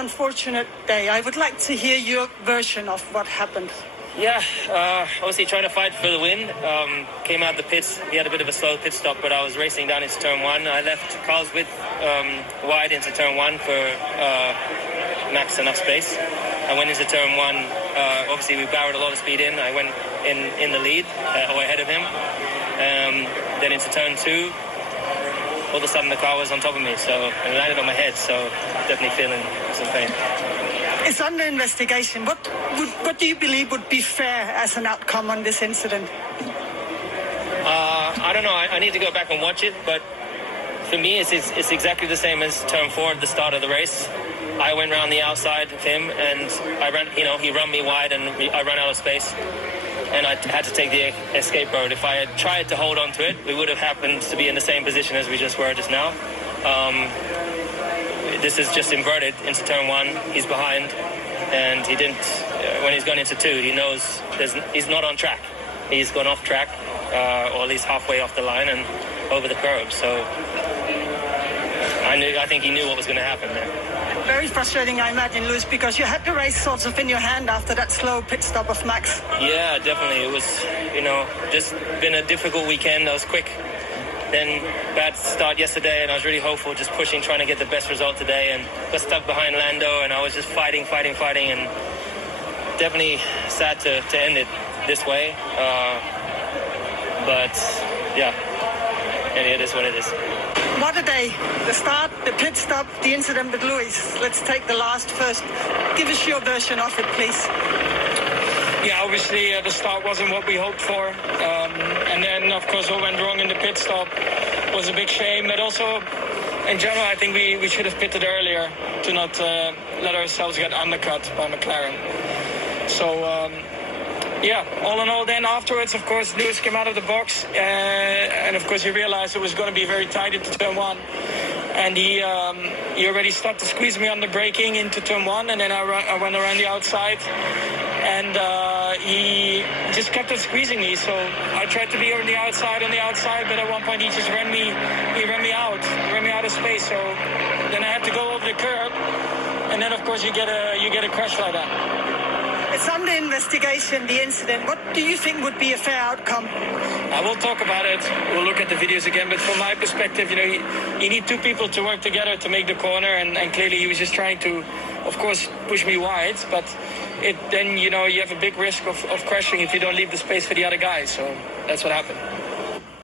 unfortunate day. I would like to hear your version of what happened. Yeah, obviously trying to fight for the win. Came out the pits. He had a bit of a slow pit stop, but I was racing down into turn one. I left Carl's width wide into turn one for Max enough space. I went into turn one. Obviously, we barreled a lot of speed in. I went in the lead or ahead of him. Then into turn two. All of a sudden, the car was on top of me, so it landed on my head. So definitely feeling some pain. It's under investigation. What do you believe would be fair as an outcome on this incident? I don't know. I need to go back and watch it, but for me, it's exactly the same as turn four at the start of the race. I went round the outside of him, and I ran. He run me wide, and I ran out of space, and I had to take the escape road. If I had tried to hold on to it, we would have happened to be in the same position as we just were just now. This is just inverted into turn one. He's behind, and he didn't. When he's gone into two, he knows he's not on track. He's gone off track, or at least halfway off the line and over the curb. So I think he knew what was going to happen there. Very frustrating, I imagine, Lewis, because you had the race sort of in your hand after that slow pit stop of Max. Yeah, definitely. It was, just been a difficult weekend. I was quick. Then bad start yesterday, and I was really hopeful, just pushing, trying to get the best result today, and got stuck behind Lando, and I was just fighting, and definitely sad to end it this way. But yeah, it is what it is. What a day. The start, the pit stop, the incident with Lewis. Let's take the last first. Give us your version of it, please. Yeah, obviously the start wasn't what we hoped for. And then, of course, what went wrong in the pit stop was a big shame. But also, in general, I think we should have pitted earlier to not let ourselves get undercut by McLaren. So, yeah, all in all, then afterwards, of course, Lewis came out of the box. And, of course, he realized it was going to be very tight into turn one. And he already started to squeeze me on the braking into turn one. And then I went around the outside. And he just kept on squeezing me, so I tried to be on the outside, but at one point he just ran me out of space. So then I had to go over the curb, and then of course you get a crash like that. It's under investigation, the incident. What do you think would be a fair outcome? I will talk about it. We'll look at the videos again. But from my perspective, you need two people to work together to make the corner, and clearly he was just trying to, of course, push me wide, but then you have a big risk of crashing if you don't leave the space for the other guy. So that's what happened.